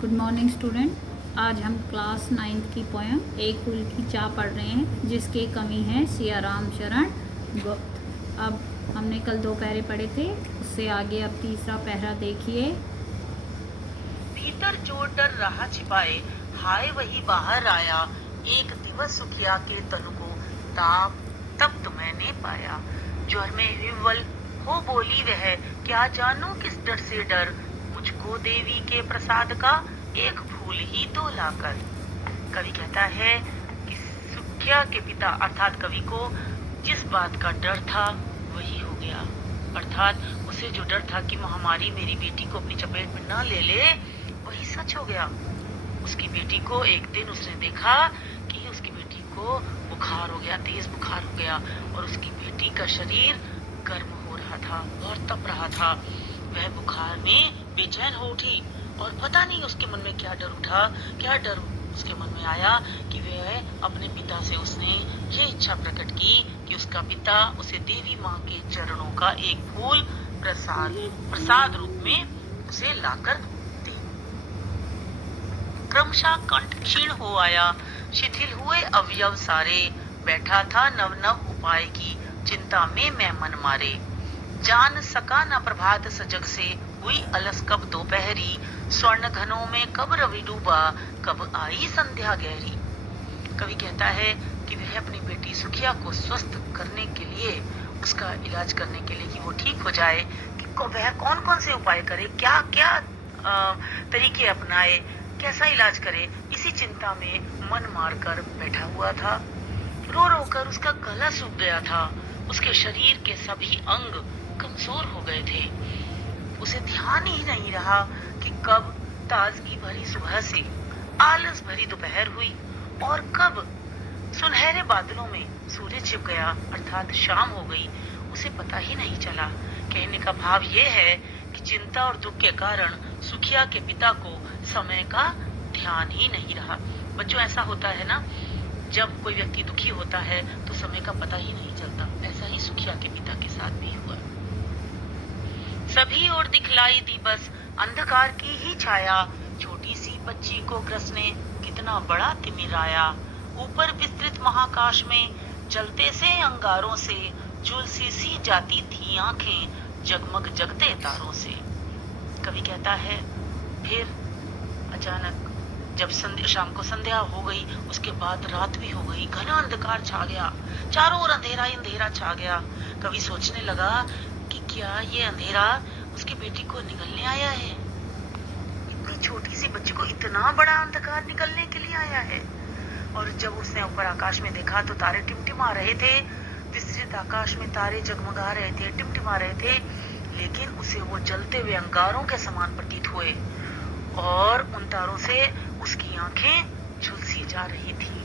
Good morning student. आज हम class 9th की पोएम एक फूल की चाह पढ़ रहे हैं, जिसके कवि हैं सिया राम शरण गुप्त। अब हमने कल 2 पैरे पढ़े थे, उससे आगे अब तीसरा पैरा देखिए। भीतर जो डर रहा छिपाए, हाय वही बाहर आया। एक दिवस सुखिया के तनु को ताप तप्त मैंने पाया। ज्वर में विह्वल हो बोली वह, क्या जानू किस डर से डर। मुझको देवी के प्रसाद का एक फूल ही तो लाकर। कवि कहता है कि सुखिया के पिता अर्थात कवि को जिस बात का डर था वही हो गया। अर्थात उसे जो डर था कि महामारी मेरी बेटी को अपनी चपेट में न ले ले, वही सच हो गया। उसकी बेटी को एक दिन उसने देखा कि उसकी बेटी को बुखार हो गया, तेज बुखार हो गया, और उसकी बेटी का शरीर गर्म हो रहा था और तप रहा था। वह बुखार में बेचैन हो उठी और पता नहीं उसके मन में क्या डर उठा, क्या डर उसके मन में आया कि वह अपने पिता से उसने ये इच्छा प्रकट की कि उसका पिता उसे देवी माँ के चरणों का एक फूल प्रसाद रूप में उसे लाकर दे। क्रमशः कंठ क्षीण हो आया, शिथिल हुए अवयव सारे। बैठा था नव नव उपाय की चिंता में मैं मन मारे। जान सका न प्रभात सजग से, हुई अलस कब दोपहरी। स्वर्ण घनों में कब रवि डूबा, कब आई संध्या गहरी। कवि कहता है कि वह अपनी बेटी सुखिया को स्वस्थ करने के लिए, उसका इलाज करने के लिए कि वो ठीक हो जाए, कि वह कौन कौन से उपाय करे, क्या क्या तरीके अपनाए, कैसा इलाज करे, इसी चिंता में मन मारकर बैठा हुआ था। रो रो कर उसका गला सूख गया था, उसके शरीर के सभी अंग कमजोर हो गए थे। उसे ध्यान ही नहीं रहा कि कब ताजगी भरी सुबह से आलस भरी दोपहर हुई और कब सुनहरे बादलों में सूरज छिप गया, अर्थात शाम हो गई। उसे पता ही नहीं चला। कहने का भाव यह है कि चिंता और दुख के कारण सुखिया के पिता को समय का ध्यान ही नहीं रहा। बच्चों, ऐसा होता है ना, जब कोई व्यक्ति दुखी होता है तो समय का पता ही नहीं चलता। ऐसा ही सुखिया के पिता के साथ भी हुआ। सभी ओर दिखलाई दी बस अंधकार की ही छाया। छोटी सी बच्ची को ग्रसने कितना बड़ा तिमिराया। ऊपर विस्तृत महाकाश में जलते से अंगारों से, झुलसी सी जाती थी आंखें जगमग जगते तारों से। कवि कहता है फिर अचानक जब शाम को संध्या हो गई, उसके बाद रात भी हो गई, घना अंधकार छा गया, चारों ओर अंधेरा ही अंधेरा छा गया। कवि सोचने लगा कि क्या ये अंधेरा उसकी बेटी को निगलने आया है। इतनी छोटी सी बच्ची को इतना बड़ा अंधकार निकलने के लिए आया है। और जब उसने ऊपर आकाश में देखा तो तारे टिमटिमा रहे थे, विस्तृत आकाश में तारे जगमगा रहे थे, टिमटिमा रहे थे, लेकिन उसे वो जलते हुए अंगारों के समान प्रतीत हुए और उन तारों से उसकी आंखें झुलसी जा रही थी।